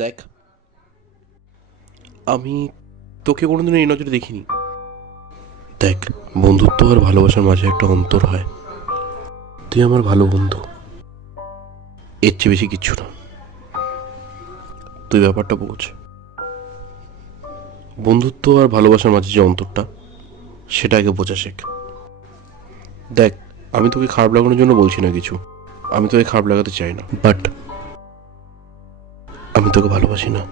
দেখ, আমি তোকে কোনোদিনও এই নজরে দেখিনি। দেখ, বন্ধুত্ব আর ভালোবাসার মাঝে একটা অন্তর হয়। তুই আমার ভালো বন্ধু, এর চেয়ে বেশি কিচ্ছু না। তুই ব্যাপারটা বোঝ। বন্ধুত্ব আর ভালোবাসার মাঝে যে অন্তরটা, সেটা আগে বোঝা শেখ। দেখ, আমি তোকে খারাপ লাগানোর জন্য বলছি না কিছু, আমি তোকে খারাপ লাগাতে চাই না, বাট আমি তোকে ভালোবাসি না।